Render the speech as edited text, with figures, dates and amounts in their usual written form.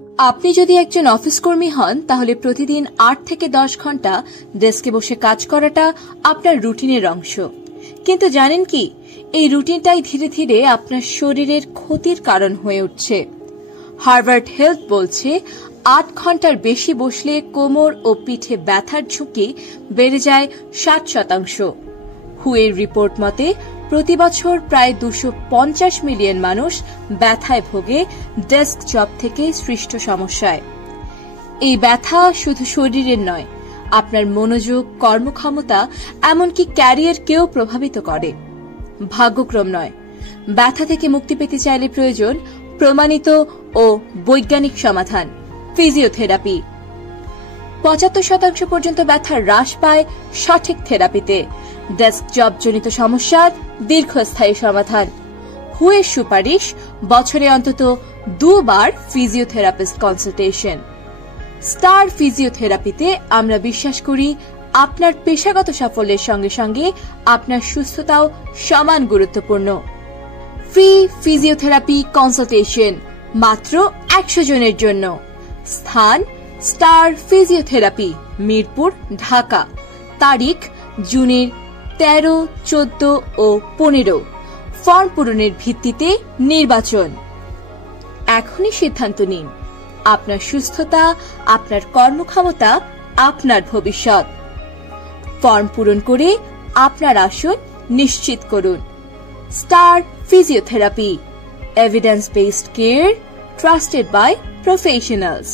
আপনি যদি একজন অফিস কর্মী হন তাহলে প্রতিদিন 8 থেকে 10 ঘন্টা ডেস্কে বসে কাজ করাটা আপনার রুটিনের অংশ। কিন্তু জানেন কি, এই রুটিনটাই ধীরে ধীরে আপনার শরীরের ক্ষতির কারণ হয়ে উঠছে। হার্ভার্ড হেলথ বলছে 8 ঘন্টার বেশি বসলে কোমর ও পিঠে ব্যথার ঝুঁকি বেড়ে যায় 60%। হুয়ের রিপোর্ট মতে প্রতি বছর প্রায় 250 মিলিয়ন মানুষ ব্যথায় ভোগে ডেস্ক জব থেকে সৃষ্ট সমস্যায়। এই ব্যথা শুধু শরীরের নয়, আপনার মনোযোগ, কর্মক্ষমতা, এমনকি ক্যারিয়ারকেও প্রভাবিত করে। ভাগ্যক্রম নয়, ব্যথা থেকে মুক্তি পেতে চাইলে প্রয়োজন প্রমাণিত ও বৈজ্ঞানিক সমাধান, ফিজিওথেরাপি। 75% পর্যন্ত ব্যথা হ্রাস পায় সঠিক থেরাপিতে। ডেস্ক জবজনিত সমস্যার দীর্ঘস্থায়ী সমাধান। হুয়ের সুপারিশ বছরে অন্তত 2 বার ফিজিওথেরাপিস্ট কনসালটেশন। স্টার ফিজিওথেরাপিতে আমরা বিশ্বাস করি আপনার পেশাগত সাফল্যের সঙ্গে সঙ্গে আপনার সুস্থতাও সমান গুরুত্বপূর্ণ। ফ্রি ফিজিওথেরাপি কনসালটেশন মাত্র 100 জনের জন্য। স্থান স্টার ফিজিওথেরাপি, মিরপুর, ঢাকা। তারিখ জুনের 13, 14 ও 15। ফর্ম পূরণের ভিত্তিতে নির্বাচন। এখনই সিদ্ধান্ত নিন। আপনার সুস্থতা, আপনার কর্মক্ষমতা, আপনার ভবিষ্যৎ। ফর্ম পূরণ করে আপনার আসন নিশ্চিত করুন। Star physiotherapy, evidence based care, trusted by professionals.